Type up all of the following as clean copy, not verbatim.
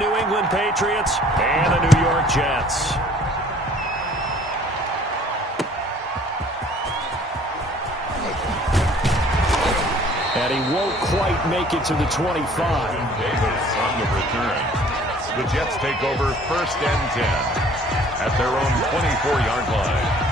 New England Patriots and the New York Jets. And he won't quite make it to the 25. Davis on the return. The Jets take over 1st and 10 at their own 24-yard line.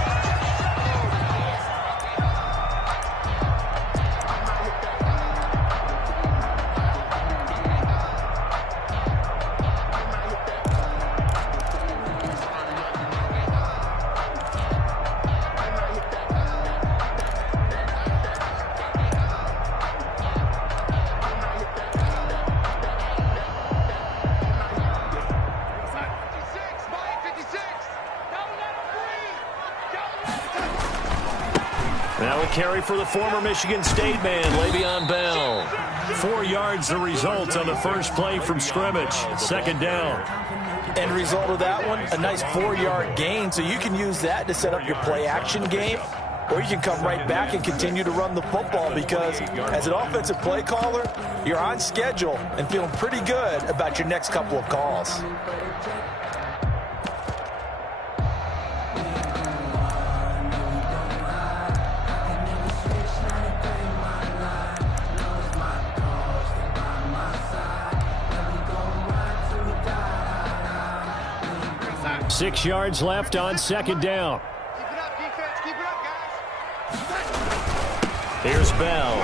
Now a carry for the former Michigan State man, Le'Veon Bell. 4 yards the result on the first play from scrimmage. 2nd down. End result of that one, a nice 4-yard gain, so you can use that to set up your play-action game, or you can come right back and continue to run the football because as an offensive play caller, you're on schedule and feeling pretty good about your next couple of calls. Six yards left on 2nd down. Keep it up, defense. Keep it up, guys. Here's Bell.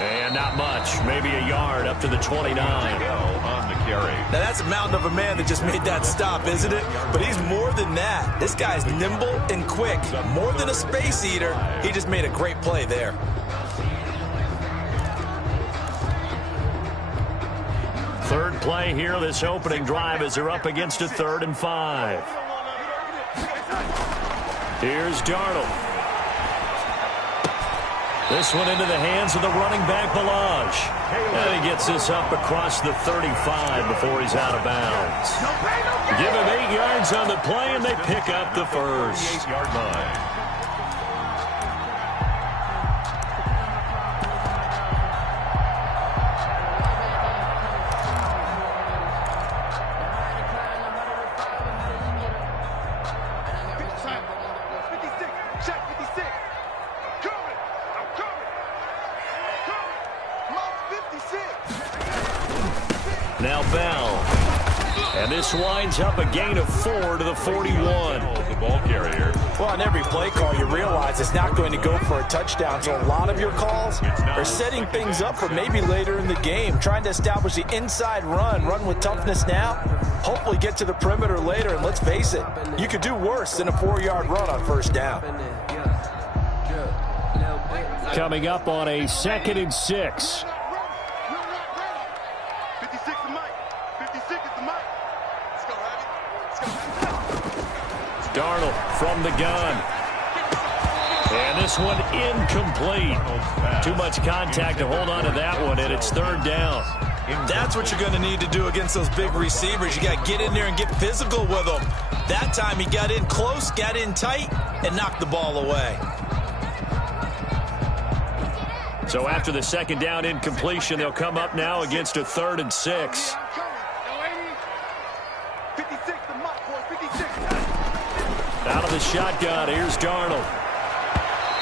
And not much. Maybe a yard up to the 29. Bell on the carry. Now that's a mountain of a man that just made that stop, isn't it? But he's more than that. This guy's nimble and quick. More than a space eater. He just made a great play there. Third play here, this opening drive as they're up against a 3rd and 5. Here's Darnold. This one into the hands of the running back, Balaj. And he gets this up across the 35 before he's out of bounds. Give him 8 yards on the play, and they pick up the first. 8-yard line. Now Bell. And this winds up a gain of 4 to the 41. The ball carrier. Well, on every play call, you realize it's not going to go for a touchdown. So a lot of your calls are setting things up for maybe later in the game, trying to establish the inside run with toughness now, hopefully get to the perimeter later. And let's face it, you could do worse than a 4-yard run on 1st down. Coming up on a 2nd and 6. Darnold from the gun. And this one incomplete. Too much contact to hold on to that one, and it's 3rd down. That's what you're going to need to do against those big receivers. You got to get in there and get physical with them. That time he got in close, got in tight, and knocked the ball away. So after the 2nd down incompletion, they'll come up now against a 3rd and 6. Out of the shotgun, here's Darnold.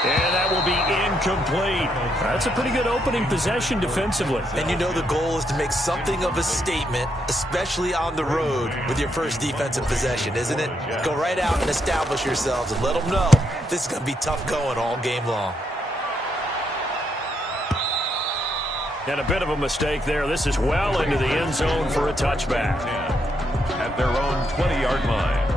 And that will be incomplete. That's a pretty good opening possession defensively. And you know the goal is to make something of a statement, especially on the road with your first defensive possession, isn't it? Go right out and establish yourselves and let them know this is going to be tough going all game long. And a bit of a mistake there. This is well into the end zone for a touchback. At their own 20-yard line.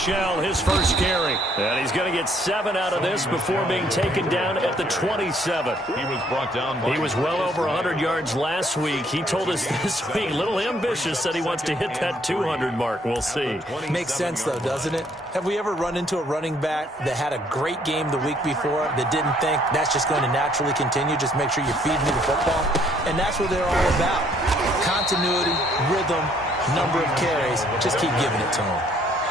Michel, his first carry. And he's going to get 7 out of this before being taken down at the 27. He was brought down. He was well over 100 yards last week. He told us this week, a little ambitious, that he wants to hit that 200 mark. We'll see. Makes sense, though, doesn't it? Have we ever run into a running back that had a great game the week before that didn't think that's just going to naturally continue? Just make sure you feed me the football. And that's what they're all about. Continuity, rhythm, number of carries. Just keep giving it to them.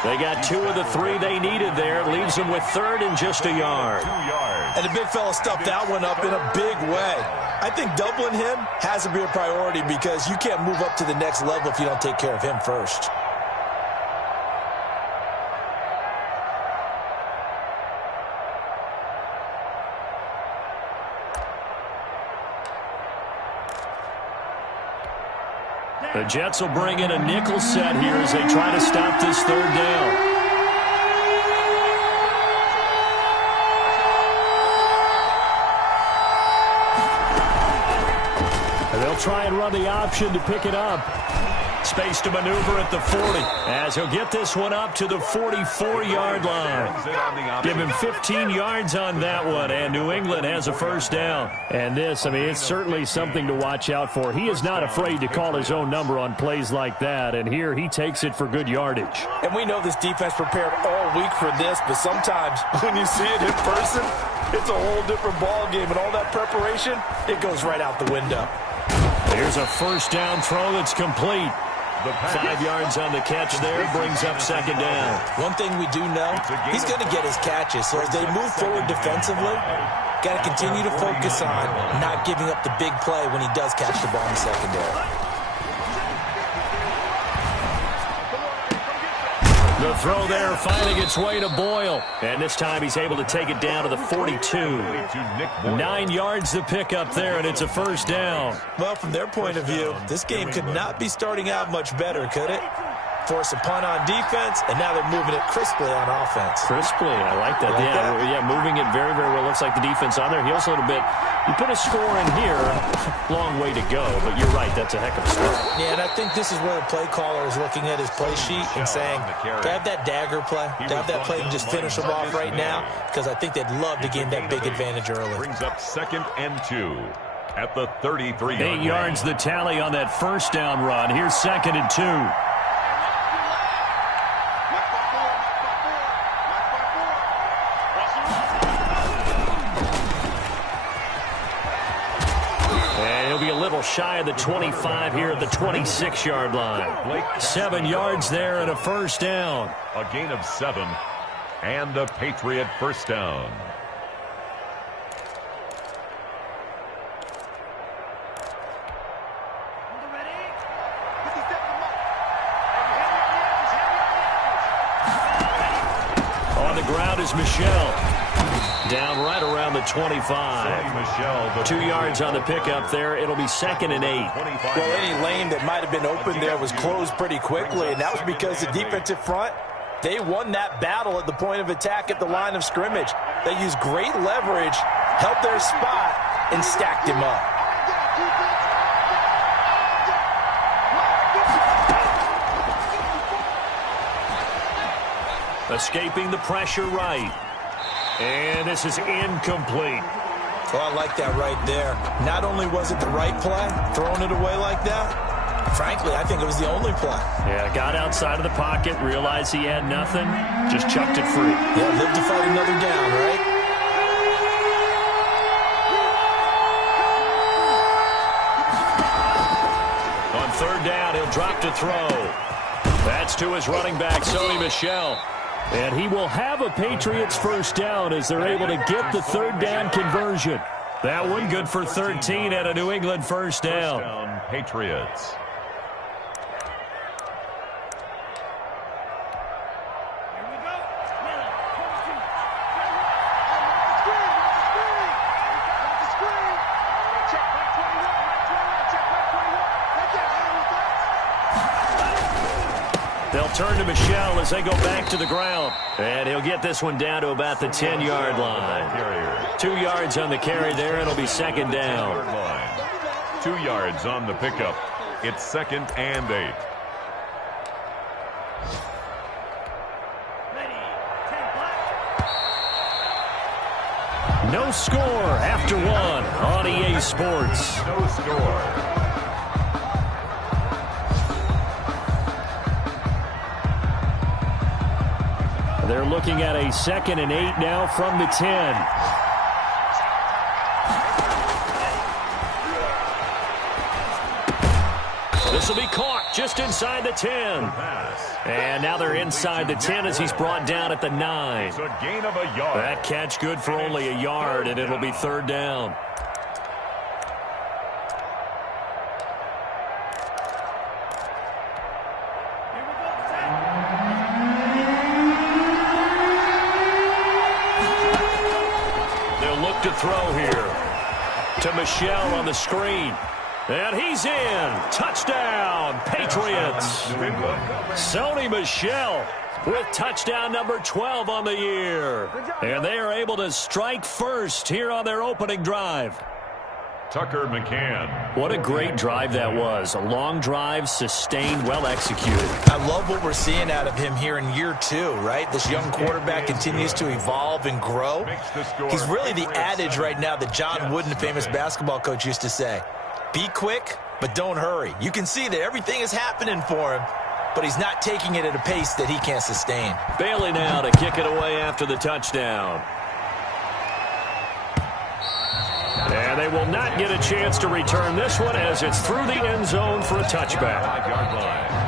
They got 2 of the 3 they needed there. Leaves them with 3rd and just a yard. 2 yards. And the big fella stuffed that one up in a big way. I think doubling him has to be a priority because you can't move up to the next level if you don't take care of him first. The Jets will bring in a nickel set here as they try to stop this 3rd down. And they'll try and run the option to pick it up. Space to maneuver at the 40 as he'll get this one up to the 44-yard line. Give him 15 yards on that one, and New England has a first down. And this, I mean, it's certainly something to watch out for. He is not afraid to call his own number on plays like that, and here he takes it for good yardage. And we know this defense prepared all week for this, but sometimes when you see it in person, it's a whole different ball game, and all that preparation, it goes right out the window. Here's a first down throw that's complete. 5 yards on the catch there, brings up 2nd down. One thing we do know, he's going to get his catches. So as they move forward defensively, got to continue to focus on not giving up the big play when he does catch the ball in the secondary. The throw there finding its way to Boyle. And this time he's able to take it down to the 42. 9 yards to pick up there, and it's a first down. Well, from their point of view, this game could not be starting out much better, could it? Force a punt on defense, and now they're moving it crisply on offense. Crisply, I like that. Yeah, moving it very, very well. Looks like the defense on there. Heals a little bit. You put a score in here, long way to go, but you're right, that's a heck of a start. Yeah, and I think this is where the play caller is looking at his play sheet and saying, to have that dagger play, to have that play and just finish them off right now, because I think they'd love to gain that big advantage early. Brings up 2nd and 2 at the 33-yard 8 yards the tally on that first down run. Here's 2nd and 2. Shy of the 25 here at the 26-yard line. 7 yards there and a first down. A gain of 7 and a Patriot first down. On the ground is Michel. Down right around the 25. 2 yards on the pickup there. It'll be 2nd and 8. Well, any lane that might have been open there was closed pretty quickly, and that was because the defensive front, they won that battle at the point of attack at the line of scrimmage. They used great leverage, held their spot, and stacked him up. Escaping the pressure right. And this is incomplete. Well, I like that right there. Not only was it the right play, throwing it away like that, frankly, I think it was the only play. Yeah, got outside of the pocket, realized he had nothing, just chucked it free. Yeah, lived to fight another down, right? On 3rd down, he'll drop to throw. That's to his running back, Sony Michel. And he will have a Patriots first down as they're able to get the 3rd down conversion. That one good for 13 and a New England first down. First down, Patriots. They'll turn to Michel as they go back to the ground. And he'll get this one down to about the 10-yard line. 2 yards on the carry there. It'll be 2nd down. 2 yards on the pickup. It's 2nd and 8. No score after one on EA Sports. No score. They're looking at a 2nd and 8 now from the 10. This will be caught just inside the 10. And now they're inside the 10 as he's brought down at the 9. It's a gain of a yard. That catch good for only a yard, and it'll be 3rd down. They'll look to throw here to Michel on the screen. And he's in. Touchdown, Patriots. Sony Michel with touchdown number 12 on the year. And they are able to strike first here on their opening drive. Tucker McCann. What a great drive that was. A long drive, sustained, well executed. I love what we're seeing out of him here in year 2, right? This young quarterback continues to evolve and grow. He's really the adage right now that John Wooden, the famous basketball coach, used to say. Be quick, but don't hurry. You can see that everything is happening for him, but he's not taking it at a pace that he can't sustain. Bailey now to kick it away after the touchdown. And they will not get a chance to return this one as it's through the end zone for a touchback. 5-yard line.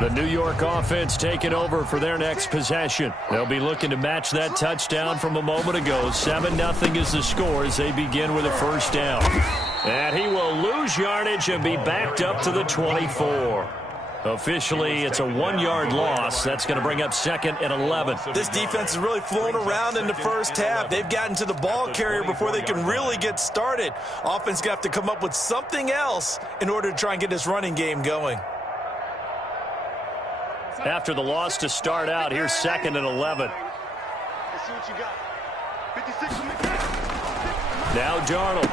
The New York offense taking over for their next possession. They'll be looking to match that touchdown from a moment ago. 7-0 is the score as they begin with a 1st down. And he will lose yardage and be backed up to the 24. Officially, it's a 1-yard loss. That's going to bring up 2nd and 11. This defense is really flown around in the first half. They've gotten to the ball carrier before they can really get started. Offense going to have to come up with something else in order to try and get this running game going. After the loss to start out, here's 2nd and 11. Now Darnold.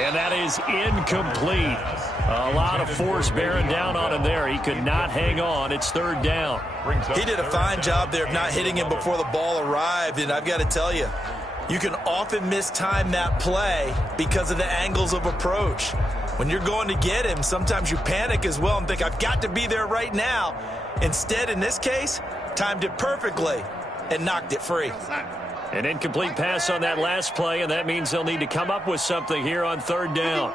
And that is incomplete. A lot of force bearing down on him there. He could not hang on. It's 3rd down. He did a fine job there of not hitting him before the ball arrived. And I've got to tell you, you can often mistime that play because of the angles of approach. When you're going to get him, sometimes you panic as well and think, I've got to be there right now. Instead, in this case, timed it perfectly and knocked it free. An incomplete pass on that last play, and that means they'll need to come up with something here on 3rd down.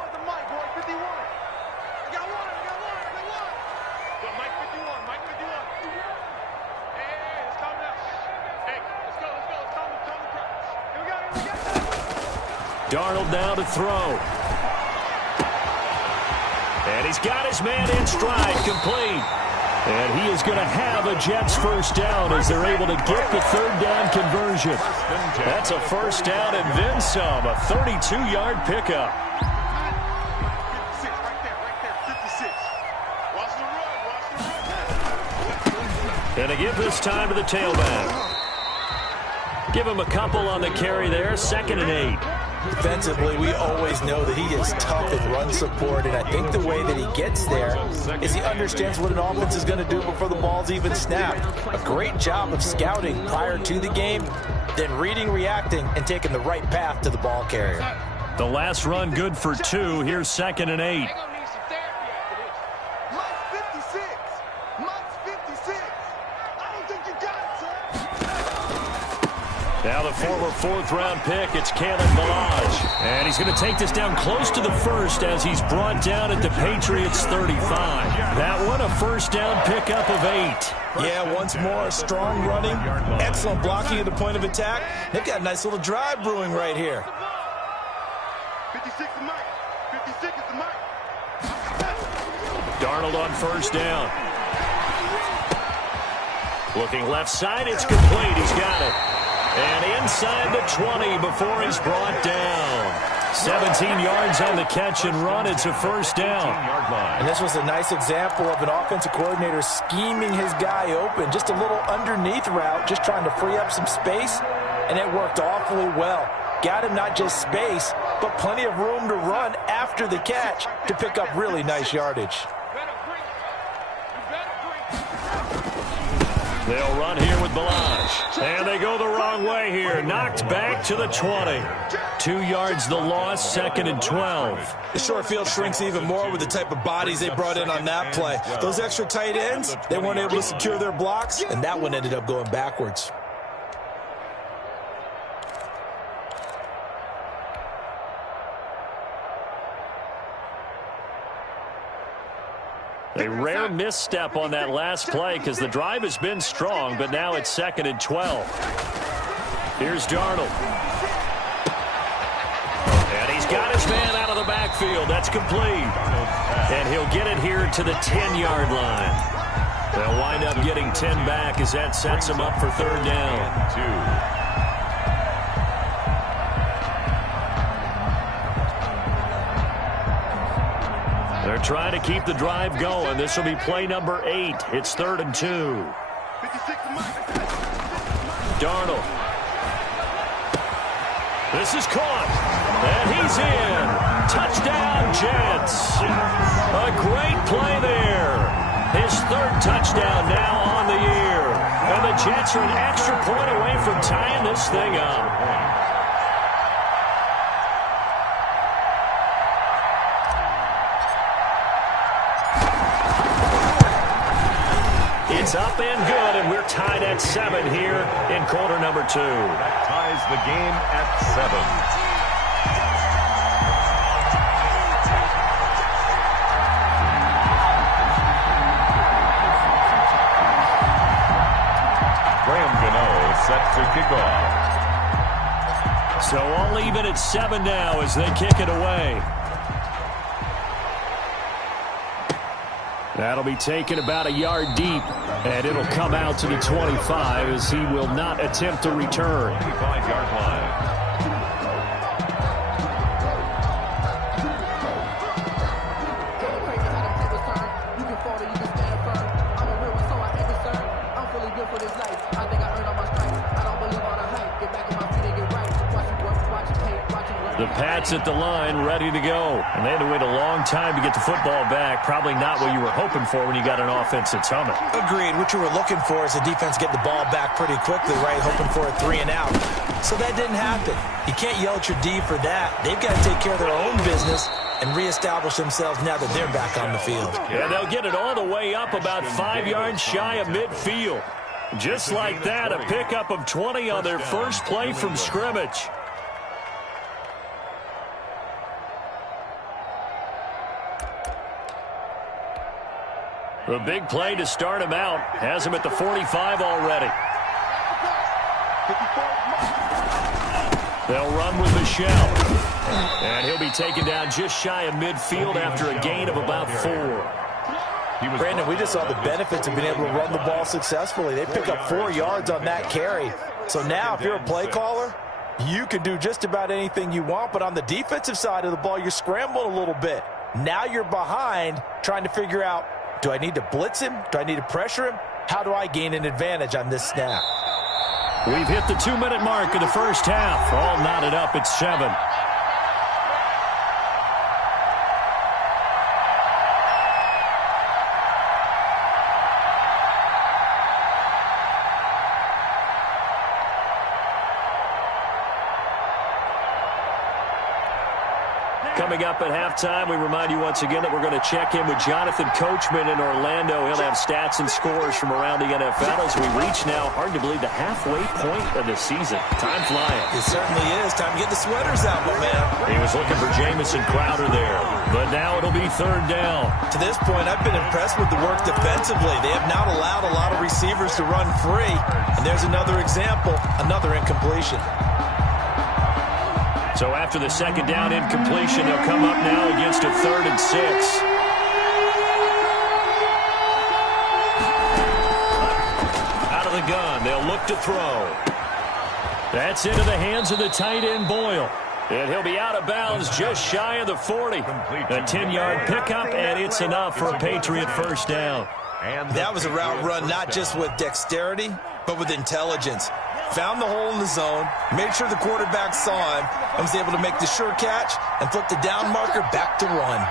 Darnold now to throw. And he's got his man in stride, complete. And he is going to have a Jets 1st down as they're able to get the 3rd down conversion. That's a 1st down and then some, a 32-yard pickup. And to give this time to the tailback. Give him a couple on the carry there, 2nd and 8. Defensively, we always know that he is tough in run support, and I think the way that he gets there is he understands what an offense is going to do before the ball's even snapped. A great job of scouting prior to the game, then reading, reacting, and taking the right path to the ball carrier. The last run good for 2. Here's 2nd and 8. Now the former 4th-round pick, it's Kalen Ballage. And he's going to take this down close to the 1st as he's brought down at the Patriots 35. That one, a 1st down pickup of 8. Yeah, once more, strong running, excellent blocking at the point of attack. They've got a nice little drive brewing right here. 56 is Mike. 56 is the Mike. Darnold on 1st down. Looking left side, it's complete. He's got it. And inside the 20 before he's brought down. 17 yards on the catch and run. It's a first down. And this was a nice example of an offensive coordinator scheming his guy open. Just a little underneath route, just trying to free up some space, and it worked awfully well. Got him not just space, but plenty of room to run after the catch to pick up really nice yardage. They'll run here with Balaj. And they go the wrong way here. Knocked back to the 20. 2 yards the loss, 2nd and 12. The short field shrinks even more with the type of bodies they brought in on that play. Those extra tight ends, they weren't able to secure their blocks, and that one ended up going backwards. A rare misstep on that last play because the drive has been strong, but now it's 2nd and 12. Here's Darnold. And he's got his man out of the backfield. That's complete. And he'll get it here to the 10-yard line. They'll wind up getting 10 back as that sets him up for 3rd down. They're trying to keep the drive going. This will be play number 8. It's 3rd and 2. Darnold. This is caught. And he's in. Touchdown, Jets. A great play there. His 3rd touchdown now on the year. And the Jets are an extra point away from tying this thing up. It's up and good, and we're tied at 7 here in quarter number 2. That ties the game at 7. Graham Gano set to kick off. So all even at 7 now as they kick it away. That'll be taken about a yard deep, and it'll come out to the 25 as he will not attempt to return. 25-yard line. The Pats at the line, ready to go. And they had to wait a long time to get the football back. Probably not what you were hoping for when you got an offense that's humming. Agreed. What you were looking for is the defense get the ball back pretty quickly, right? Hoping for a 3 and out. So that didn't happen. You can't yell at your D for that. They've got to take care of their own business and reestablish themselves now that they're back on the field. Yeah, they'll get it all the way up about 5 yards shy of midfield. Just like that, a pickup of 20 on their first play from scrimmage. The big play to start him out. Has him at the 45 already. They'll run with Michelle. And he'll be taken down just shy of midfield after a gain of about 4. Brandon, we just saw the benefits of being able to run the ball successfully. They pick up 4 yards on that carry. So now if you're a play caller, you can do just about anything you want. But on the defensive side of the ball, you're scrambling a little bit. Now you're behind trying to figure out, do I need to blitz him? Do I need to pressure him? How do I gain an advantage on this snap? We've hit the 2-minute mark of the first half. All knotted up at 7. Coming up at halftime, we remind you once again that we're going to check in with Jonathan Coachman in Orlando. He'll have stats and scores from around the NFL as we reach now, hard to believe, the halfway point of the season. Time flying. It certainly is. Time to get the sweaters out, my man. He was looking for Jamison Crowder there, but now it'll be 3rd down. To this point, I've been impressed with the work defensively. They have not allowed a lot of receivers to run free. And there's another example, another incompletion. So after the 2nd down incompletion, they'll come up now against a 3rd and 6. Out of the gun, they'll look to throw. That's into the hands of the tight end, Boyle. And he'll be out of bounds just shy of the 40. A 10-yard pickup, and it's enough for a Patriot first down. That was a route run not just with dexterity, but with intelligence. Found the hole in the zone, made sure the quarterback saw him, and was able to make the sure catch and flip the down marker back to run.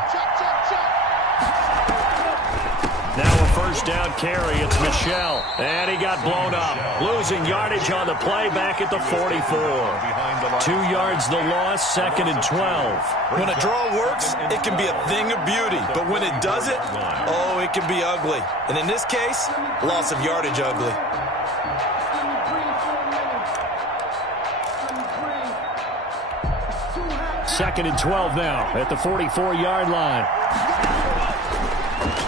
Now a first down carry. It's Michel. And he got blown up. Losing yardage on the play back at the 44. 2 yards the loss, 2nd and 12. When a draw works, it can be a thing of beauty. But when it doesn't, oh, it can be ugly. And in this case, loss of yardage ugly. Second and 12 now at the 44-yard line.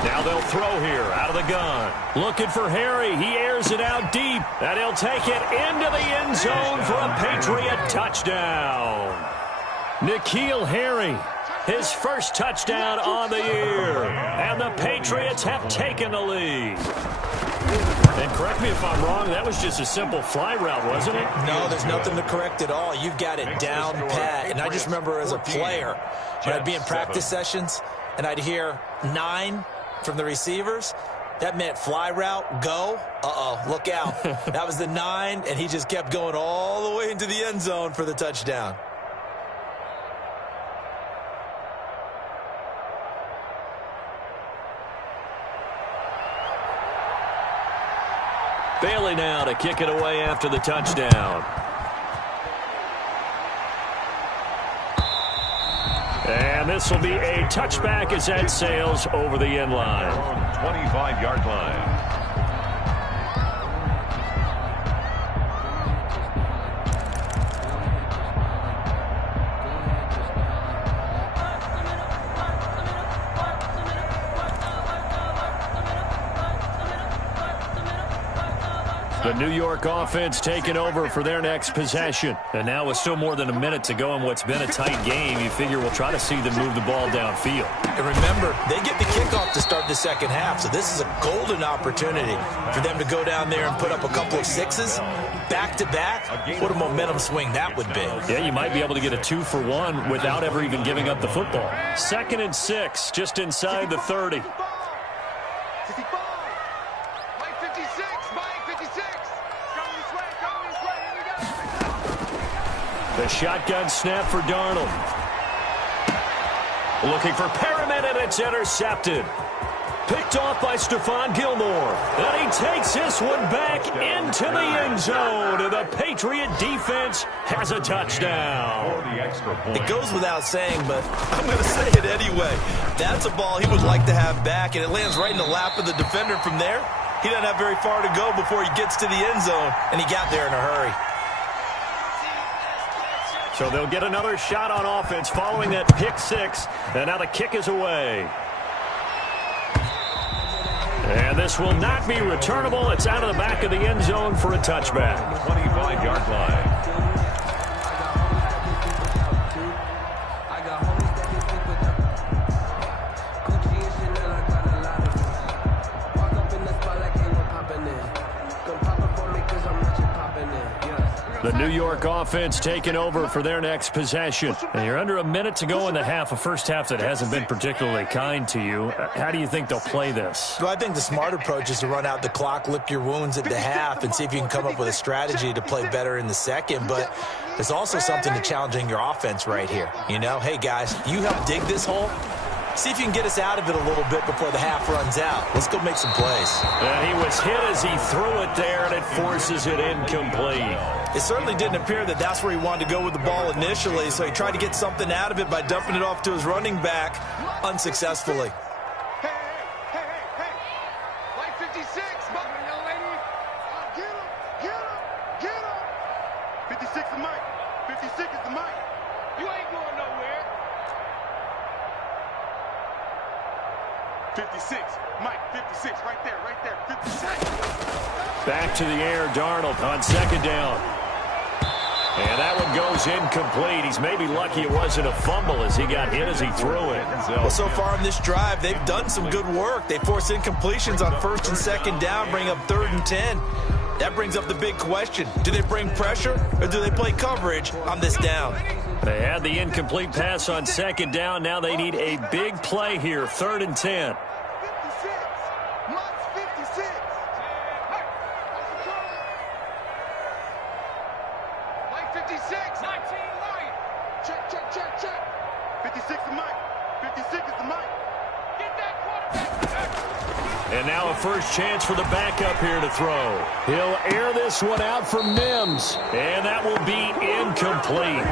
Now they'll throw here out of the gun. Looking for Harry. He airs it out deep. And he'll take it into the end zone for a Patriot touchdown. N'Keal Harry, his first touchdown on the year. And the Patriots have taken the lead. And correct me if I'm wrong, that was just a simple fly route, wasn't it? No, there's nothing to correct at all. You've got it down pat. And I just remember as a player, when I'd be in practice sessions, and I'd hear 9 from the receivers, that meant fly route, go. Uh-oh, look out. That was the 9, and he just kept going all the way into the end zone for the touchdown. Bailey now to kick it away after the touchdown. And this will be a touchback as that sails over the end line. 25-yard line. The New York offense taking over for their next possession. And now with still more than a minute to go in what's been a tight game, you figure we'll try to see them move the ball downfield. And remember, they get the kickoff to start the second half, so this is a golden opportunity for them to go down there and put up a couple of 6s back-to-back. What a momentum swing that would be. Yeah, you might be able to get a 2-for-1 without ever even giving up the football. 2nd and 6, just inside the 30. The shotgun snap for Darnold. Looking for Perriman, and it's intercepted. Picked off by Stephon Gilmore. And he takes this one back into the end zone. And the Patriot defense has a touchdown. It goes without saying, but I'm going to say it anyway. That's a ball he would like to have back, and it lands right in the lap of the defender from there. He doesn't have very far to go before he gets to the end zone, and he got there in a hurry. So they'll get another shot on offense following that pick 6. And now the kick is away. And this will not be returnable. It's out of the back of the end zone for a touchback. 25-yard line. The New York offense taking over for their next possession. And you're under a minute to go in the half, a first half that hasn't been particularly kind to you. How do you think they'll play this? Well, I think the smart approach is to run out the clock, lick your wounds at the half, and see if you can come up with a strategy to play better in the second. But there's also something to challenging your offense right here. You know, hey, guys, you help dig this hole. See if you can get us out of it a little bit before the half runs out. Let's go make some plays. And he was hit as he threw it there, and it forces it incomplete. It certainly didn't appear that that's where he wanted to go with the ball initially, so he tried to get something out of it by dumping it off to his running back unsuccessfully. Hey, White 56, young lady. Get him. 56 is Mike. 56 is the Mike. You ain't going nowhere. 56, Mike, 56, right there, 56. Back to the air, Darnold on second down. And that one goes incomplete. He's maybe lucky it wasn't a fumble as he got hit as he threw it. Well, so far in this drive, they've done some good work. They force incompletions on 1st and 2nd down, bring up 3rd and 10. That brings up the big question. Do they bring pressure or do they play coverage on this down? They had the incomplete pass on second down. Now they need a big play here, 3rd and 10. 56. Must 56. Mike 56. 19 Mike. Check. 56 is Mike. 56 is the Mike. Get that quarterback. And now a first chance for the backup here to throw. He'll air this one out for Mims. And that will be incomplete.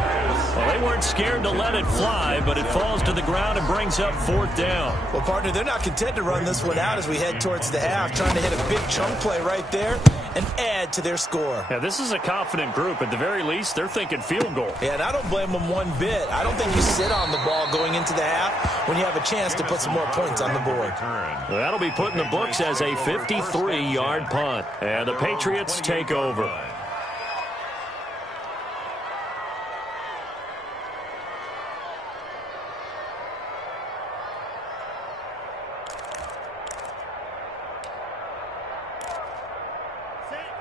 Well, they weren't scared to let it fly, but it falls to the ground and brings up 4th down. Well, partner, they're not content to run this one out as we head towards the half, trying to hit a big chunk play right there and add to their score. Yeah, this is a confident group. At the very least, they're thinking field goal. Yeah, and I don't blame them one bit. I don't think you sit on the ball going into the half when you have a chance to put some more points on the board. Well, that'll be put in the books as a 53-yard punt. And the Patriots take over.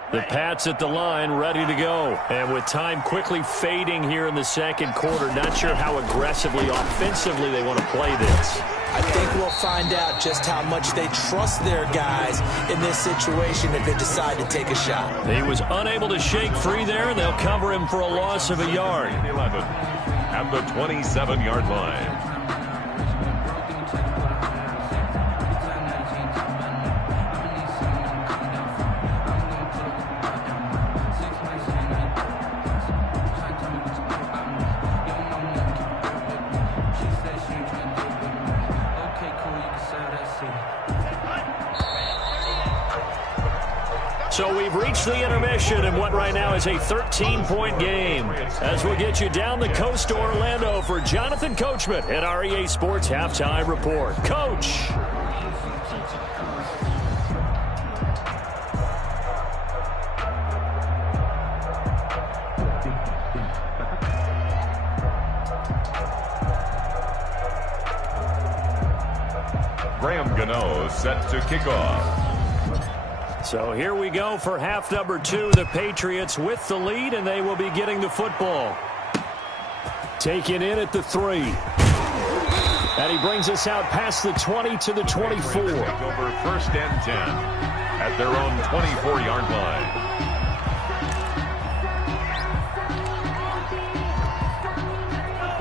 The Pats at the line, ready to go. And with time quickly fading here in the second quarter, not sure how aggressively, offensively they want to play this. I think we'll find out just how much they trust their guys in this situation if they decide to take a shot. He was unable to shake free there, and they'll cover him for a loss of a yard. 11 at the 27-yard line. So we've reached the intermission in what right now is a 13-point game. As we'll get you down the coast to Orlando for Jonathan Coachman at our EA Sports Halftime Report. Coach. Graham Gano set to kick off. So here we go for half number 2. The Patriots with the lead, and they will be getting the football. Taken in at the 3. And he brings us out past the 20 to the 24. Take over 1st and 10 at their own 24-yard line.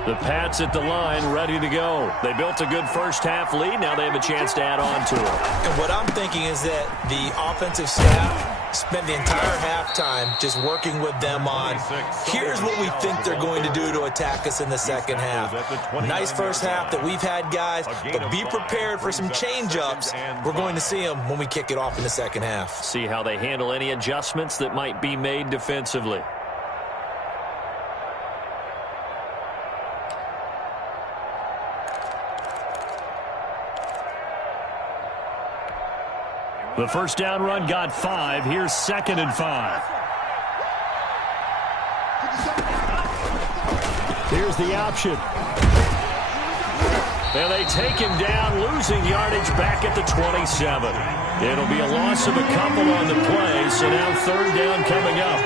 The Pats at the line, ready to go. They built a good first half lead. Now they have a chance to add on to it. And what I'm thinking is that the offensive staff spent the entire halftime just working with them on, here's what we think they're going to do to attack us in the second half. Nice first half that we've had, guys, but be prepared for some change-ups. We're going to see them when we kick it off in the second half. See how they handle any adjustments that might be made defensively. The first down run got 5. Here's 2nd and 5. Here's the option. And they take him down, losing yardage back at the 27. It'll be a loss of a couple on the play, so now 3rd down coming up.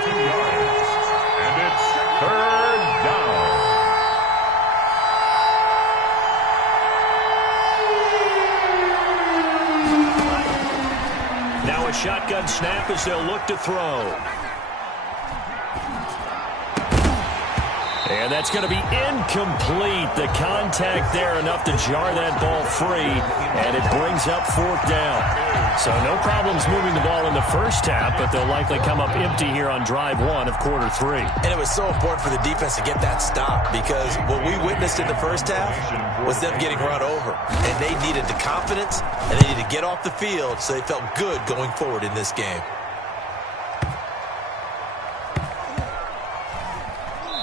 And it's 3rd down. Now a shotgun snap as they'll look to throw. And that's going to be incomplete. The contact there enough to jar that ball free, and it brings up 4th down. So no problems moving the ball in the first half, but they'll likely come up empty here on drive 1 of quarter 3. And it was so important for the defense to get that stop, because what we witnessed in the first half was them getting run over. And they needed the confidence, and they needed to get off the field so they felt good going forward in this game.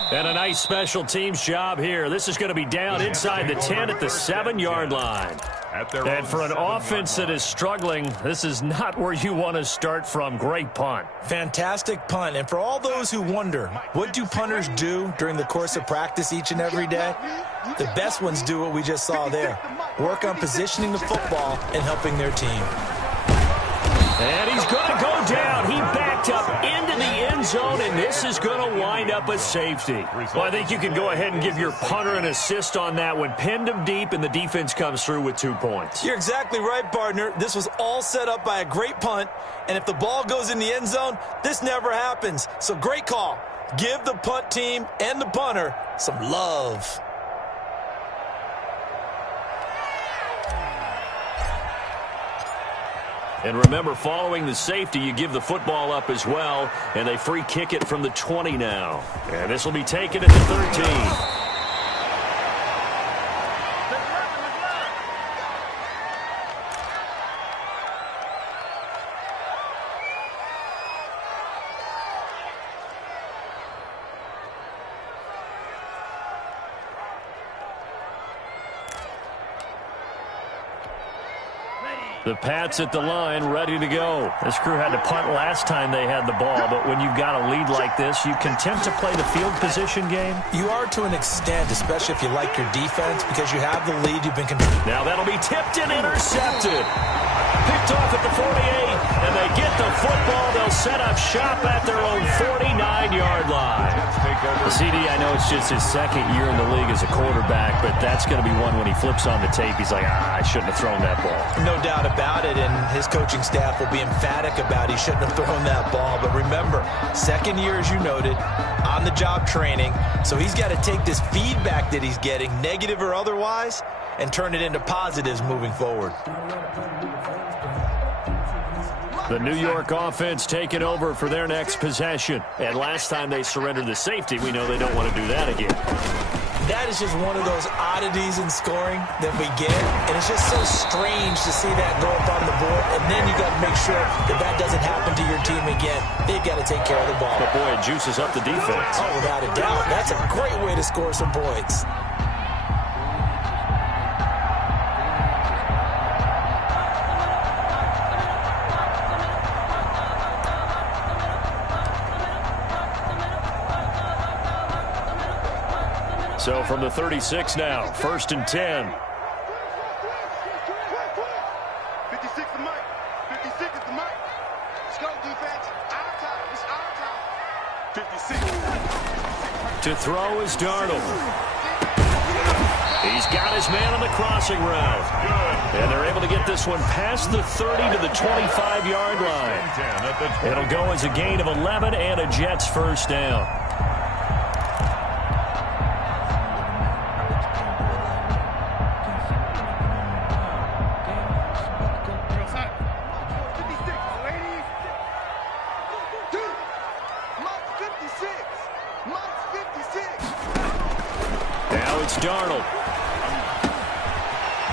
And a nice special teams job here. This is going to be down inside the 10 at the 7-yard line. And for an offense that is struggling, this is not where you want to start from. Great punt. Fantastic punt. And for all those who wonder, what do punters do during the course of practice each and every day? The best ones do what we just saw there. Work on positioning the football and helping their team. And he's going to go down. He backed up into the end zone, and this is going to wind up a safety. Well, I think you can go ahead and give your punter an assist on that one. Pinned him deep, and the defense comes through with 2 points. You're exactly right, partner. This was all set up by a great punt, and if the ball goes in the end zone, this never happens. So great call. Give the punt team and the punter some love. And remember, following the safety, you give the football up as well, and they free kick it from the 20 now. And this will be taken at the 13. The Pats at the line, ready to go. This crew had to punt last time they had the ball, but when you've got a lead like this, you content to play the field position game? You are to an extent, especially if you like your defense, because you have the lead. You've been controlling. Now that'll be tipped and intercepted. Picked off at the 48, and they get the football. They'll set up shop at their own 49-yard line. The CD, I know it's just his second year in the league as a quarterback, but that's going to be one when he flips on the tape. He's like, I shouldn't have thrown that ball. No doubt about it, and his coaching staff will be emphatic about he shouldn't have thrown that ball. But remember, second year, as you noted, on-the-job training, so he's got to take this feedback that he's getting, negative or otherwise, and turn it into positives moving forward. The New York offense taking over for their next possession. And last time they surrendered the safety, we know they don't want to do that again. That is just one of those oddities in scoring that we get, and it's just so strange to see that go up on the board, and then you got to make sure that that doesn't happen to your team again. They've got to take care of the ball. But boy, it juices up the defense. Oh, without a doubt. That's a great way to score some points. So from the 36 now, 1st and 10. 56 to Mike. 56 is the Mike. Let's go, defense. Our time. It's our time. 56. To throw is Darnold. He's got his man on the crossing route. And they're able to get this one past the 30 to the 25-yard line. It'll go as a gain of 11 and a Jets first down. Darnold.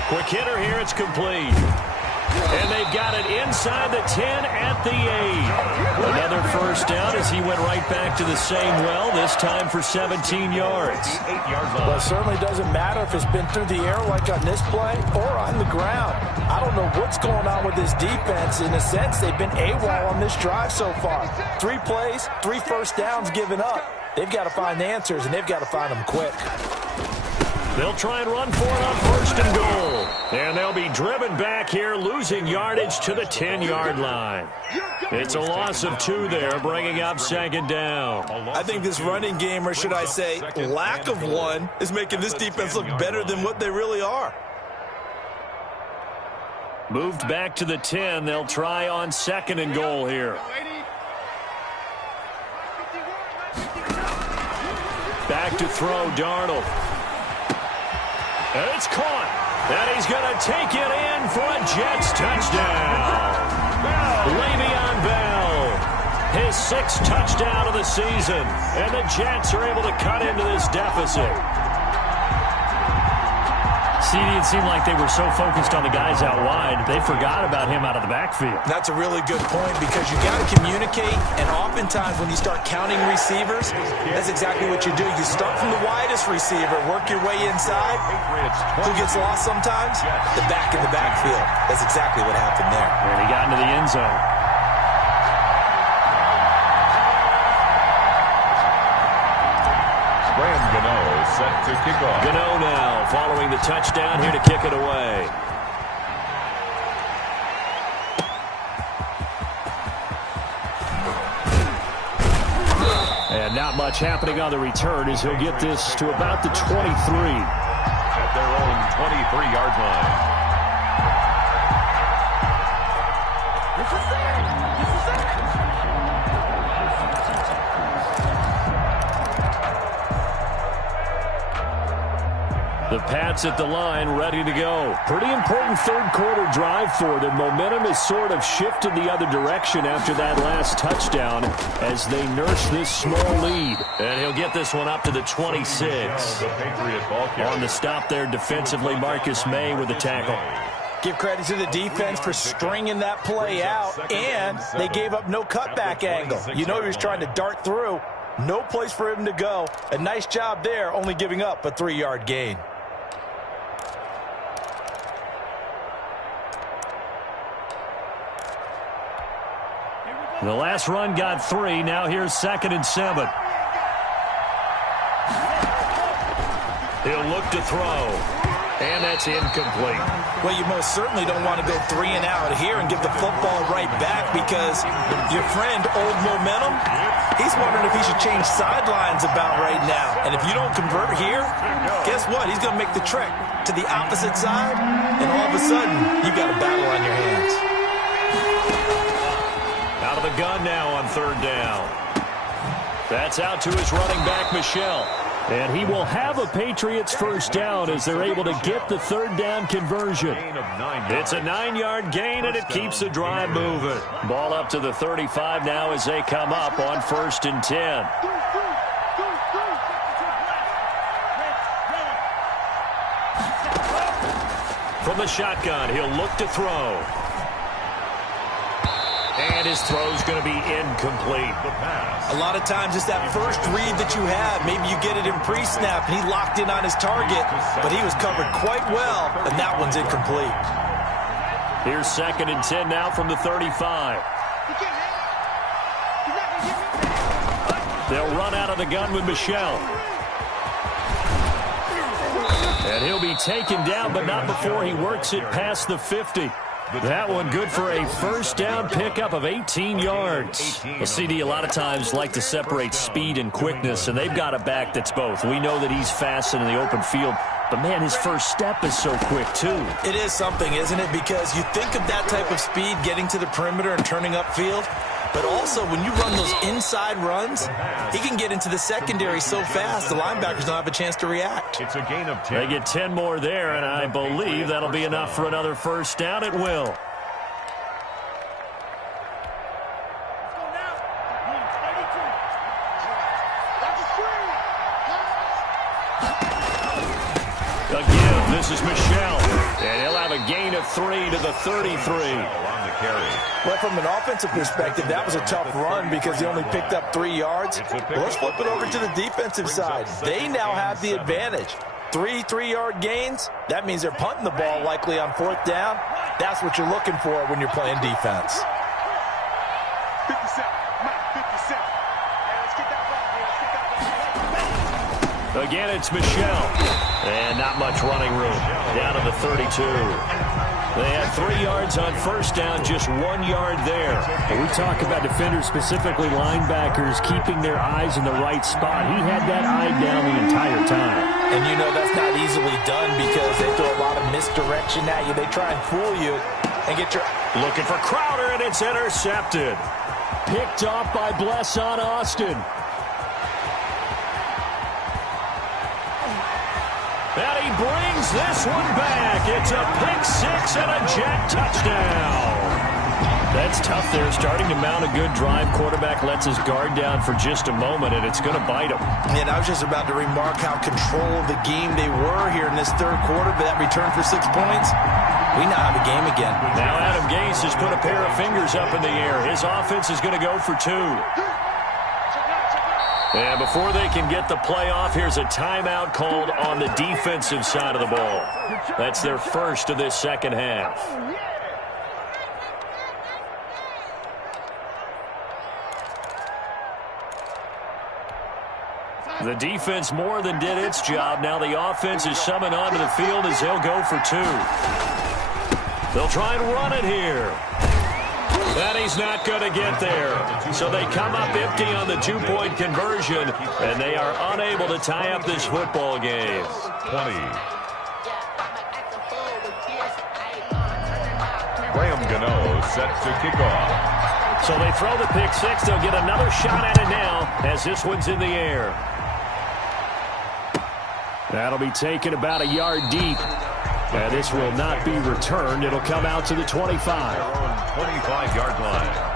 Quick hitter here, it's complete. And they've got it inside the 10 at the 8. Another first down as he went right back to the same well, this time for 17 yards. Well, it certainly doesn't matter if it's been through the air like on this play or on the ground. I don't know what's going on with this defense. In a sense, they've been AWOL on this drive so far. 3 plays, 3 first downs given up. They've got to find answers, and they've got to find them quick. They'll try and run for it on 1st and goal. And they'll be driven back here, losing yardage to the 10-yard line. It's a loss of 2 there, bringing up 2nd down. I think this running game, or should I say lack of one, is making this defense look better than what they really are. Moved back to the 10. They'll try on 2nd and goal here. Back to throw, Darnold. And it's caught. And he's going to take it in for a Jets touchdown. Le'Veon Bell, his 6th touchdown of the season. And the Jets are able to cut into this deficit. CD, it seemed like they were so focused on the guys out wide, they forgot about him out of the backfield. That's a really good point because you got to communicate, and oftentimes when you start counting receivers, that's exactly what you do. You start from the widest receiver, work your way inside. Who gets lost sometimes? The back in the backfield. That's exactly what happened there. And he got into the end zone. Set to kick off. Gano now following the touchdown here to kick it away. And not much happening on the return as he'll get this to about the 23. At their own 23-yard line. The Pats at the line, ready to go. Pretty important third-quarter drive for them. Momentum has sort of shifted the other direction after that last touchdown as they nurse this small lead. And he'll get this one up to the 26. On the stop there defensively, Marcus May with the tackle. Give credit to the defense for stringing that play out, and they gave up no cutback angle. You know he was trying to dart through. No place for him to go. A nice job there, only giving up a 3-yard gain. The last run got 3. Now here's 2nd and 7. He'll look to throw. And that's incomplete. Well, you most certainly don't want to go 3 and out here and give the football right back because your friend, Old Momentum, he's wondering if he should change sidelines about right now. And if you don't convert here, guess what? He's going to make the trek to the opposite side, and all of a sudden, you've got a battle on your hands. Out of the gun now on 3rd down. That's out to his running back, Michel. And he will have a Patriots first down as they're able to get the 3rd down conversion. It's a 9-yard gain, and it keeps the drive moving. Ball up to the 35 now as they come up on 1st and 10. From the shotgun, he'll look to throw. And his throw's going to be incomplete. A lot of times it's that first read that you have. Maybe you get it in pre-snap, and he locked in on his target, but he was covered quite well, and that one's incomplete. Here's 2nd and 10 now from the 35. They'll run out of the gun with Michel. And he'll be taken down, but not before he works it past the 50. That one good for a first down pickup of 18 yards. Well, CD a lot of times like to separate speed and quickness, and they've got a back that's both. We know that he's fast in the open field, but, man, his first step is so quick, too. It is something, isn't it? Because you think of that type of speed getting to the perimeter and turning upfield, but also when you run those inside runs, he can get into the secondary so fast the linebackers don't have a chance to react. It's a gain of 10. They get 10 more there, and I believe that'll be enough for another first down. It will. Again, this is Michel, and he'll have a gain of 3 to the 33. Well, from an offensive perspective, that was a tough run because he only picked up 3 yards. Well, let's flip it over to the defensive side. They now have the advantage. 3 3-yard gains. That means they're punting the ball likely on 4th down. That's what you're looking for when you're playing defense. 57. Mike, 57. Hey, let's get that ball, man. Again, it's Michel. And not much running room. Down to the 32. They had 3 yards on first down, just 1 yard there. And we talk about defenders, specifically linebackers, keeping their eyes in the right spot. He had that eye down the entire time. And you know that's not easily done because they throw a lot of misdirection at you. They try and fool you and get your... Looking for Crowder, and it's intercepted. Picked off by Blesson Austin. And he brings this one back. It's a pick 6 and a jet touchdown. That's tough there, starting to mount a good drive. Quarterback lets his guard down for just a moment, and it's going to bite him. And I was just about to remark how controlled the game they were here in this 3rd quarter, but that return for 6 points, we now have a game again. Now Adam Gase has put a pair of fingers up in the air. His offense is going to go for 2. And before they can get the play off, here's a timeout called on the defensive side of the ball. That's their first of this second half. The defense more than did its job. Now the offense is summoned onto the field as they'll go for 2. They'll try and run it here. And he's not going to get there. So they come up empty on the two-point conversion, and they are unable to tie up this football game. 20. Graham Gano set to kick off. So they throw the pick six. They'll get another shot at it now as this one's in the air. That'll be taken about a yard deep. And this will not be returned. It'll come out to the 25. 25-yard line.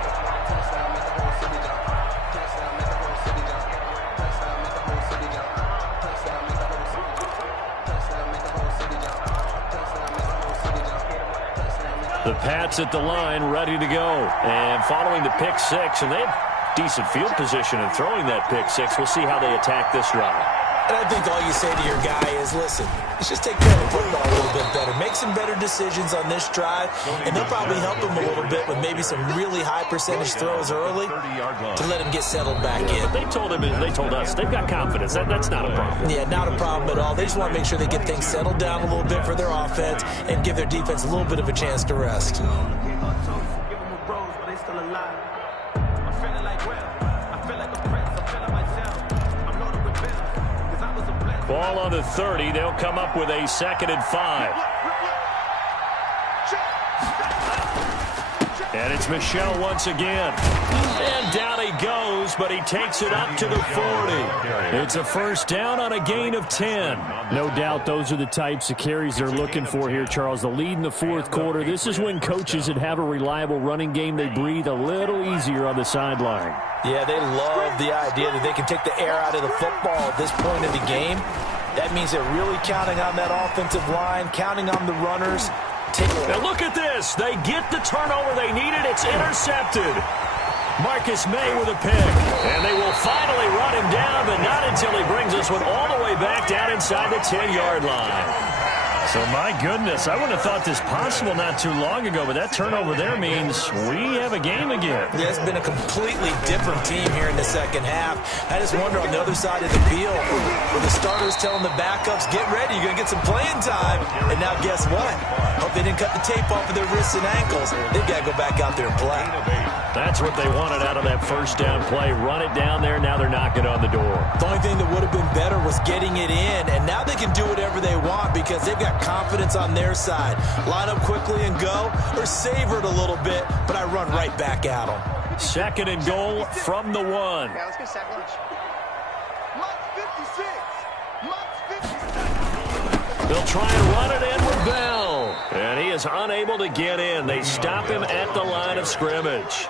The Pats at the line, ready to go. And following the pick six, and they have decent field position in throwing that pick six. We'll see how they attack this drive. And I think all you say to your guy is, listen, let's just take care of the football a little bit better. Make some better decisions on this drive, and they'll probably help him a little bit with maybe some really high percentage throws early to let him get settled back in. But they told us, they've got confidence. That's not a problem. Yeah, not a problem at all. They just want to make sure they get things settled down a little bit for their offense and give their defense a little bit of a chance to rest. Ball on the 30. They'll come up with a 2nd and 5. And it's Michel once again. And down he goes, but he takes it up to the 40. It's a first down on a gain of 10. No doubt those are the types of carries they're looking for here, Charles. The lead in the fourth quarter. This is when coaches that have a reliable running game, they breathe a little easier on the sideline. Yeah, they love the idea that they can take the air out of the football at this point in the game. That means they're really counting on that offensive line, counting on the runners. Now look at this. They get the turnover they needed. It's intercepted. Marcus May with a pick. And they will finally run him down, but not until he brings this one all the way back down inside the 10-yard line. So, my goodness, I wouldn't have thought this possible not too long ago, but that turnover there means we have a game again. Yeah, it's been a completely different team here in the second half. I just wonder on the other side of the field, where the starters telling the backups, get ready, you're going to get some playing time. And now guess what? Hope they didn't cut the tape off of their wrists and ankles. They've got to go back out there and play. That's what they wanted out of that first down play. Run it down there. Now they're knocking on the door. The only thing that would have been better was getting it in. And now they can do whatever they want because they've got confidence on their side. Line up quickly and go, or savor it a little bit, but I run right back at them. 2nd and goal from the 1. Okay, let's get a sack lunch. Month 56. They'll try and run it in with Bell. And he is unable to get in. They stop him at the line of scrimmage.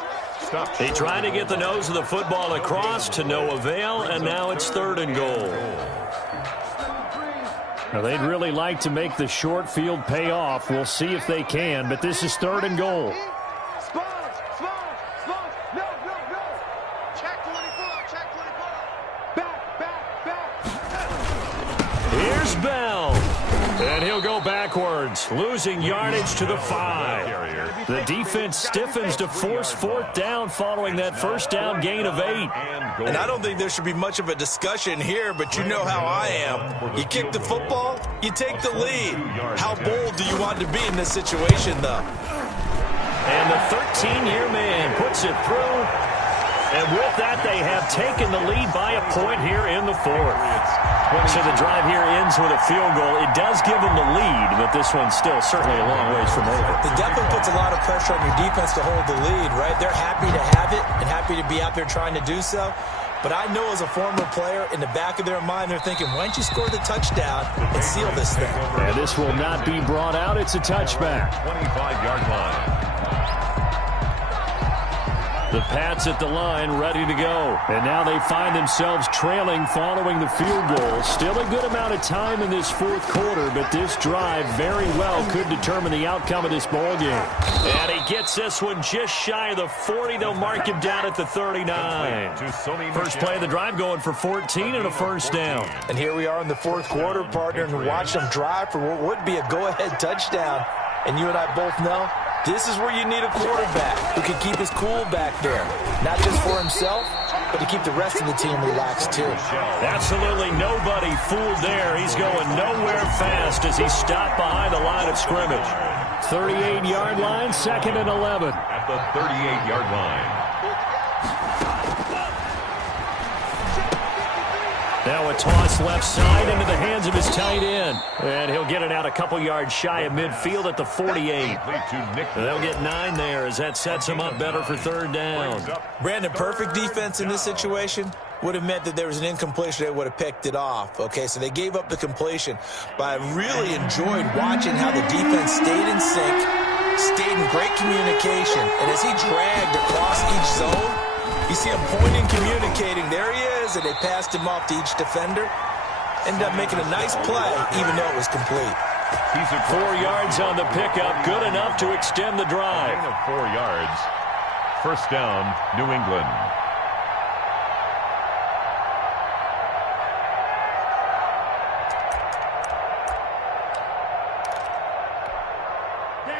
He tried to get the nose of the football across to no avail, and now it's 3rd and goal. Now, they'd really like to make the short field pay off. We'll see if they can, but this is 3rd and goal. No. Check 24. Back. Here's Bell. And he'll go backwards, losing yardage to the 5. The defense stiffens to force 4th down following that first down gain of 8. And I don't think there should be much of a discussion here, but you know how I am. You kick the football, you take the lead. How bold do you want to be in this situation, though? And the 13-year man puts it through. And with that, they have taken the lead by a point here in the 4th. So the drive here ends with a field goal. It does give them the lead, but this one's still certainly a long ways from over. It definitely puts a lot of pressure on your defense to hold the lead, right? They're happy to have it and happy to be out there trying to do so. But I know as a former player, in the back of their mind, they're thinking, why don't you score the touchdown and seal this thing? And this will not be brought out. It's a touchback. 25-yard line. The Pats at the line, ready to go. And now they find themselves trailing following the field goal. Still a good amount of time in this fourth quarter, but this drive very well could determine the outcome of this ball game. And he gets this one just shy of the 40. They'll mark him down at the 39. First play of the drive going for 14 and a first down. And here we are in the fourth quarter, partner, and watch them drive for what would be a go-ahead touchdown. And you and I both know this is where you need a quarterback who can keep his cool back there, not just for himself, but to keep the rest of the team relaxed too. Absolutely nobody fooled there. He's going nowhere fast as he stopped behind the line of scrimmage. 38-yard line, 2nd and 11. At the 38-yard line. Now a toss left side into the hands of his tight end. And he'll get it out a couple yards shy of midfield at the 48. They'll get 9 there as that sets him up better for 3rd down. Brandon, perfect defense in this situation would have meant that there was an incompletion. They would have picked it off. Okay, so they gave up the completion. But I really enjoyed watching how the defense stayed in sync, stayed in great communication. And as he dragged across each zone, you see him pointing, communicating. There he is, and they passed him off to each defender. Ended up making a nice play, even though it was complete. He's at 4 yards on the pickup, good enough to extend the drive. Gain of 4 yards. 1st down, New England.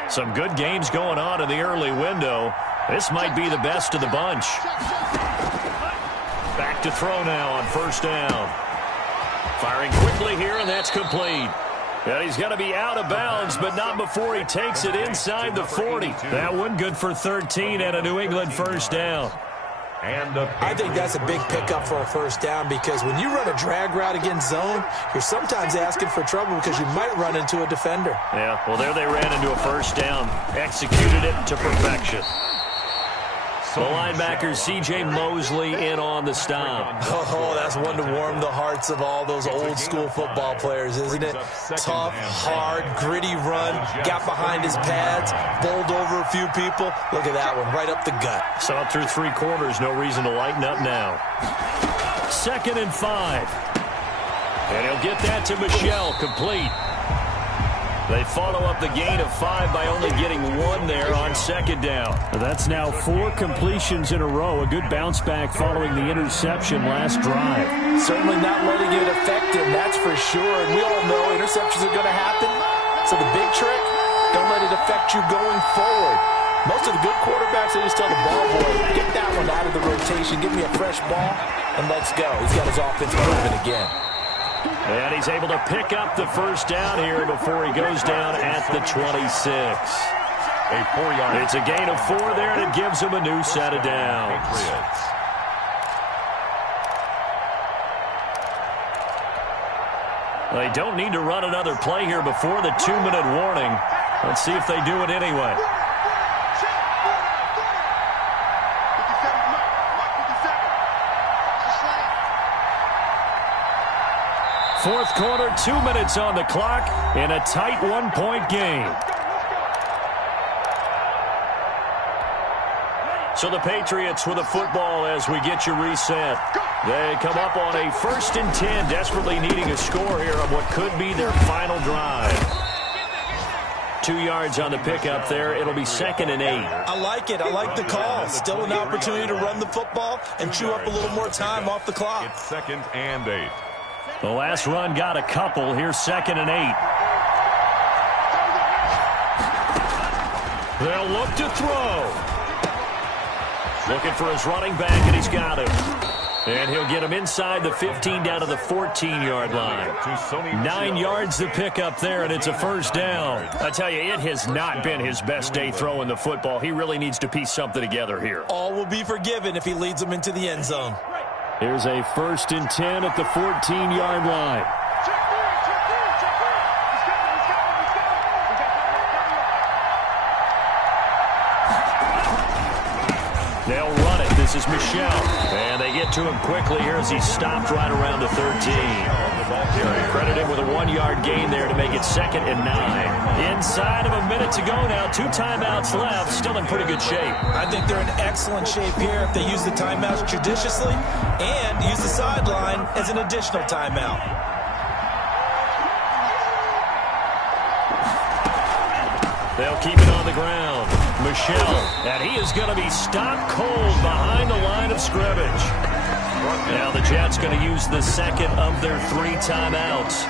Some good games going on in the early window. This might be the best of the bunch. Back to throw now on 1st down. Firing quickly here, and that's complete. And he's going to be out of bounds, but not before he takes it inside the 40. That one good for 13 and a New England 1st down. And I think that's a big pickup for a 1st down because when you run a drag route against zone, you're sometimes asking for trouble because you might run into a defender. Yeah, well, there they ran into a 1st down. Executed it to perfection. The linebacker, C.J. Mosley, in on the stop. Oh, that's one to warm the hearts of all those old-school football players, isn't it? Tough, hard, gritty run, got behind his pads, bowled over a few people. Look at that one, right up the gut. So up through 3 quarters, no reason to lighten up now. 2nd and 5. And he'll get that to Michel, complete. They follow up the gain of 5 by only getting 1 there on 2nd down. That's now 4 completions in a row. A good bounce back following the interception last drive. Certainly not letting it affect him, that's for sure. And we all know interceptions are going to happen. So the big trick, don't let it affect you going forward. Most of the good quarterbacks, they just tell the ball boy, get that one out of the rotation, give me a fresh ball, and let's go. He's got his offense moving again. And he's able to pick up the 1st down here before he goes down at the 26. A 4-yard. It's a gain of 4 there, and it gives him a new set of downs. They don't need to run another play here before the 2-minute warning. Let's see if they do it anyway. Fourth quarter, 2 minutes on the clock in a tight 1-point game. So the Patriots with the football as we get you reset. They come up on a 1st and 10, desperately needing a score here on what could be their final drive. 2 yards on the pickup there. It'll be 2nd and 8. I like it. I like the call. Still an opportunity to run the football and chew up a little more time off the clock. It's 2nd and 8. The last run got a couple. Here's 2nd and 8. They'll look to throw. Looking for his running back, and he's got him. And he'll get him inside the 15 down to the 14-yard line. 9 yards to pick up there, and it's a 1st down. I tell you, it has not been his best day throwing the football. He really needs to piece something together here. All will be forgiven if he leads them into the end zone. Here's a 1st and 10 at the 14-yard line. They'll run it. This is Michel. And they get to him quickly here as he stopped right around the 13. Credit him with a 1-yard gain there to make it 2nd and 9. Inside of a minute to go now. 2 timeouts left. Still in pretty good shape. I think they're in excellent shape here if they use the timeouts judiciously and use the sideline as an additional timeout. They'll keep it on the ground. Michel, and he is going to be stopped cold behind the line of scrimmage. Now the Jets going to use the 2nd of their 3 timeouts.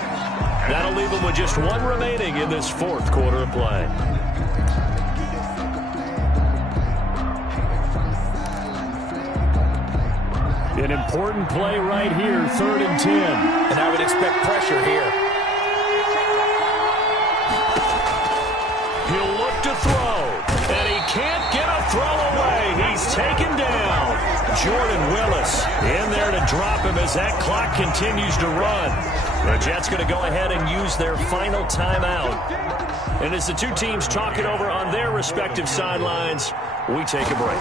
That'll leave them with just 1 remaining in this 4th quarter of play. An important play right here, 3rd and 10. And I would expect pressure here. He'll look to throw, and he can't get a throw away. He's taken down. Jordan Willis in there to drop him as that clock continues to run. The Jets going to go ahead and use their final timeout. And as the two teams talk it over on their respective sidelines, we take a break.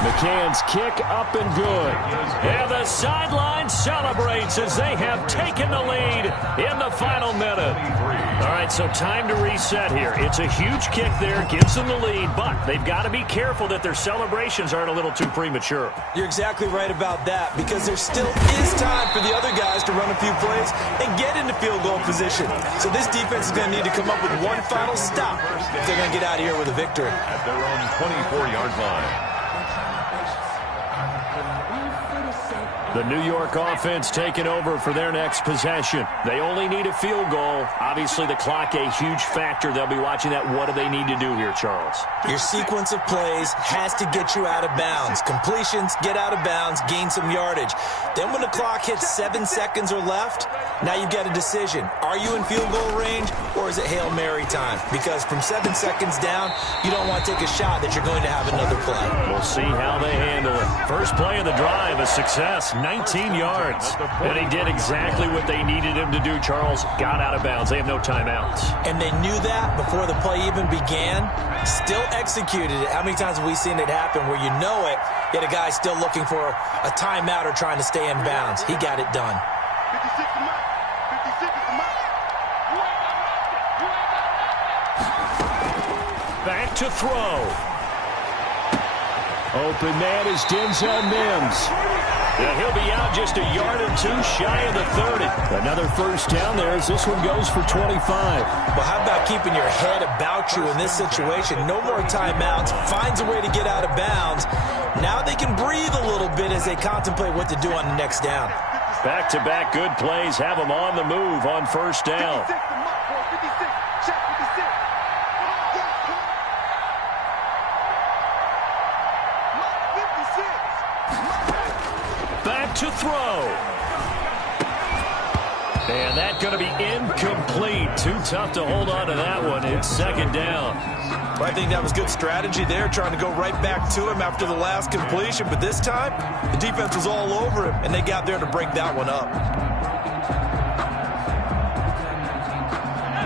McCann's kick up and good. And the sideline celebrates as they have taken the lead in the final minute. All right, so time to reset here. It's a huge kick there, gives them the lead, but they've got to be careful that their celebrations aren't a little too premature. You're exactly right about that, because there still is time for the other guys to run a few plays and get into field goal position. So this defense is going to need to come up with one final stop if they're going to get out of here with a victory. At their own 24-yard line. The New York offense taking over for their next possession. They only need a field goal. Obviously, the clock a huge factor. They'll be watching that. What do they need to do here, Charles? Your sequence of plays has to get you out of bounds. Completions, get out of bounds, gain some yardage. Then when the clock hits 7 seconds or left, now you've got a decision. Are you in field goal range, or is it Hail Mary time? Because from 7 seconds down, you don't want to take a shot that you're going to have another play. We'll see how they handle it. First play of the drive, a success. 19 yards. And he did exactly what they needed him to do, Charles. Got out of bounds. They have no timeouts. And they knew that before the play even began. Still executed it. How many times have we seen it happen where you know it, yet a guy still looking for a timeout or trying to stay in bounds? He got it done. 56 to Mike. 56 is the Mike. Back to throw. Open man is Denzel Mims. And he'll be out just a yard or two shy of the 30. Another first down there as this one goes for 25. Well, how about keeping your head about you in this situation? No more timeouts. Finds a way to get out of bounds. Now they can breathe a little bit as they contemplate what to do on the next down. Back-to-back good plays have them on the move on first down. 56 to Mike, boy. 56. Check 56. Back to throw. And that's going to be incomplete. Too tough to hold on to that one. It's second down. Well, I think that was good strategy there, trying to go right back to him after the last completion. But this time, the defense was all over him, and they got there to break that one up.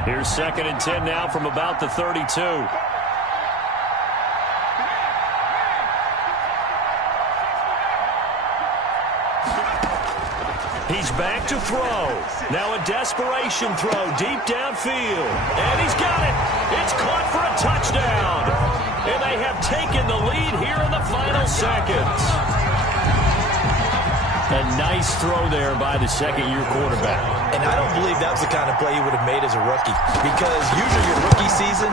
Here's 2nd and 10 now from about the 32. He's back to throw. Now a desperation throw deep downfield. And he's got it. It's caught for a touchdown. And they have taken the lead here in the final seconds. A nice throw there by the second-year quarterback. And I don't believe that was the kind of play he would have made as a rookie, because usually your rookie season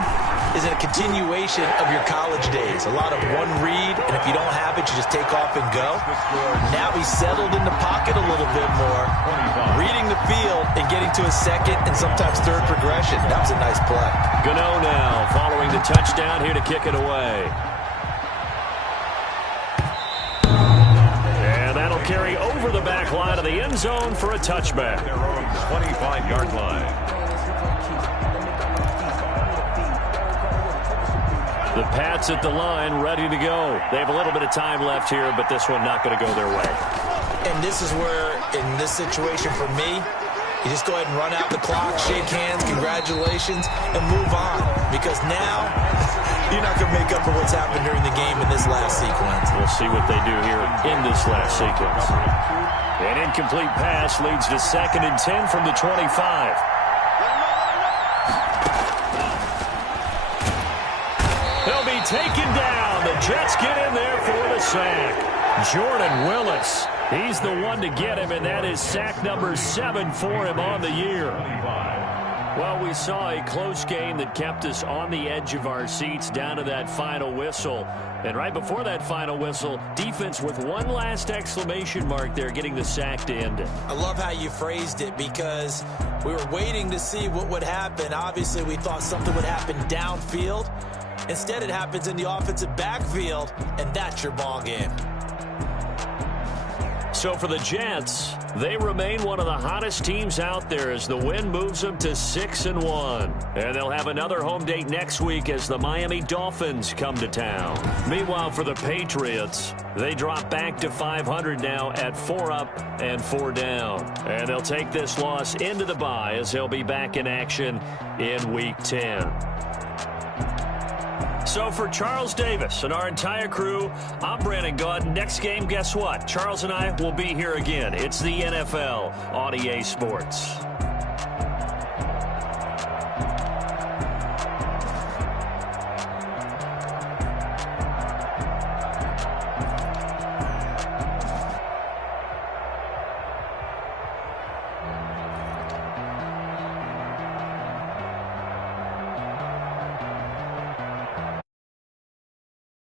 is a continuation of your college days. A lot of one read, and if you don't have it, you just take off and go. Now he's settled in the pocket a little bit more, reading the field and getting to a second and sometimes third progression. That was a nice play. Gano now following the touchdown here to kick it away. And that'll carry over the back line of the end zone for a touchback. Their own 25-yard line. The Pats at the line, ready to go. They have a little bit of time left here, but this one not going to go their way. And this is where, in this situation for me, you just go ahead and run out the clock, shake hands, congratulations, and move on. Because now, you're not going to make up for what's happened during the game in this last sequence. We'll see what they do here in this last sequence. An incomplete pass leads to 2nd and 10 from the 25. They'll be taken down. The Jets get in there for the sack. Jordan Willis, he's the one to get him, and that is sack number 7 for him on the year. Well, we saw a close game that kept us on the edge of our seats down to that final whistle. And right before that final whistle, defense with one last exclamation mark there, getting the sack to end it. I love how you phrased it, because we were waiting to see what would happen. Obviously, we thought something would happen downfield. Instead, it happens in the offensive backfield, and that's your ball game. So for the Jets, they remain one of the hottest teams out there as the win moves them to 6-1. And they'll have another home date next week as the Miami Dolphins come to town. Meanwhile, for the Patriots, they drop back to 500 now at 4 up and 4 down. And they'll take this loss into the bye as they'll be back in action in Week 10. So for Charles Davis and our entire crew, I'm Brandon Gaudin. Next game, guess what? Charles and I will be here again. It's the NFL on EA Sports.